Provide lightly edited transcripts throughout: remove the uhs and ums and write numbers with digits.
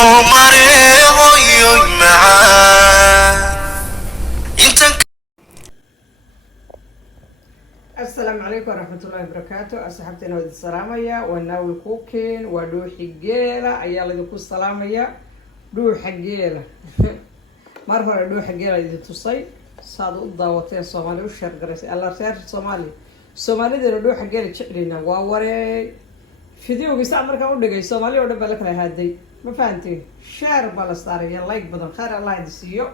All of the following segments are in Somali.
السلام عليكم ورحمة الله وبركاته. أصحابتنا ودي السلامية وناول كوكين ودوحي جيلة أيال ديكو السلامية دوحي جيلة مرة دوحي جيلة دي تصي صادوا الضواتين الصومالي والشرق قريسي الله سير الصومالي دي دوحي جيلة تشعرينا واوري فيديو بيساعد مركا ودقي الصومالي ودبا لك لهادي ما فهمتي شير بالستارية لايك بدن خير الله يدسيو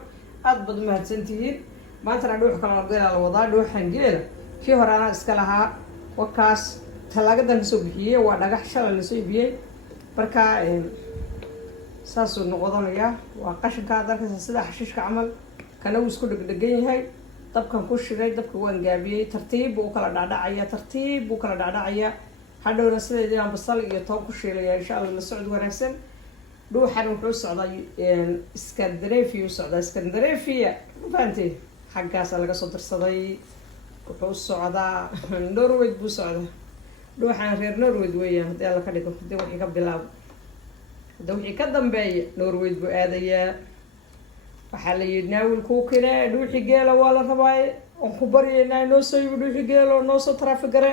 أضبط ما هتسنتين ما أنت دوحي كلا نقول الوضع دوحي جيلة kii hore anaa iska lahaa wakaas talaagadan soo bixiyay waa dhagax shalay la soo bixiyay marka saasoo noqonaya waa qashinka dalka sida xashiishka camal kana uu isku dhigdhagan yahay dabkan ku shiray dabka waan gaabiyay tartiib uu kala dhacdhacaya hadhowna sideedii aan basal iyo toon ku shiilaya insha Allah la socod wanaagsan dhuuxan wuxuu socday Scandinavia faantay xaggaas laga soo dirsaday wuxuu socdaa Norway buu socdaa dhuuxan reer Norway weeyaan hadii alla ka dhigo hadii wixii ka bilaabo hadii wixii ka dambeeya Norway buu aadayaa waxa la yidhnaa wiilku kale dhuuxi geela waa la rabaa oo ku baryeynaa noo soo yimid dhuuxi geelo noo soo traffic gare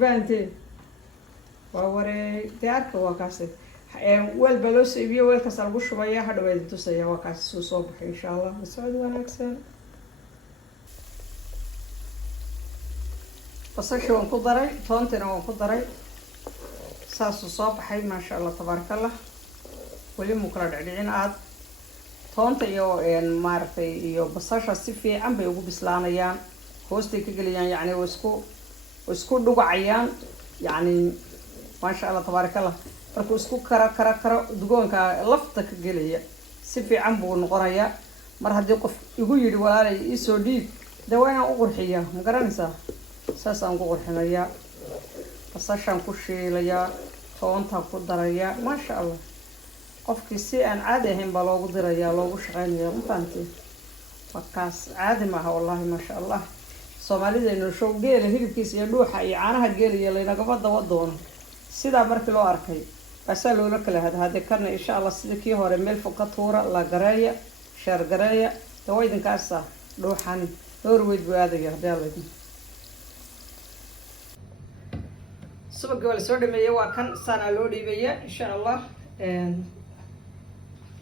vante waa waree diyaarka waa kaasay weel baa loo soo iibiyo weelkaas lagu shubaya hadhow tusaya waa kaas soo baxay insha Allah mas'uud wanaagsan basasha waan ku daray toontana waan ku daray saasuu soo baxay maasha Allah tabaarakallah weli mu kala dhicin aad toonta iyo maartay iyo basasha si fiican bay ugu bislaanayaan hoostay ka galiyaan yani isku dhugacayaan yani maasha Allah tabaarakallah markuu isku kara dugoonka lafta ka galaya si fiican buu noqonayaa mar haddii qof igu yiri walaalay ii soo dhiib dawayna u qurxiyaa ma garanaysaa ساسان قور حنايا بساشان كوشيليا toonta ku daraya ما شاء الله qofkii si aan caadi ahayn baa loogu diraya loogu shaqeynaya runtii wakaas caadi ma aha wallahi ma sha Allah Soomaalideena show geela hilibkiisa iyo dhuuxa iyo caanaha geeliya laynaga wado sida markii loo arkay basa loo kala hada kana insha Allah sida kii hore meel fog ka tuura la gareeya shar gareeya tawaydinkaasa dhuuxan Norway buu aadaya hadii سبق ولا سوري مية وكان سنة لوري مية إن شاء الله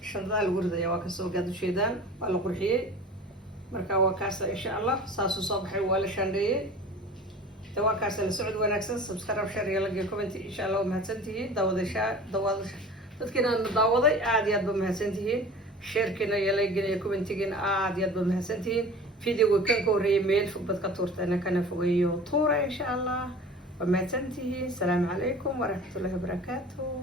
شنطة الوردة يا وكان سوق هذا الشيدان ولا قرحية مركا وكاسة إن شاء الله ساسو صباحي ولا شندية توا كاسة السعود ونكسر سبسكرايب شير يلا كومنتي إن شاء الله ومهتنتي دواد تذكرنا نداوضي عادي بمهتنتي شير كنا يلا جنا كومنتي جنا عادي بمهتنتي فيديو كان كوري ميل فوق بتكتورت أنا كان فوقيه طورة إن شاء الله وما تنتهي. السلام عليكم ورحمة الله وبركاته.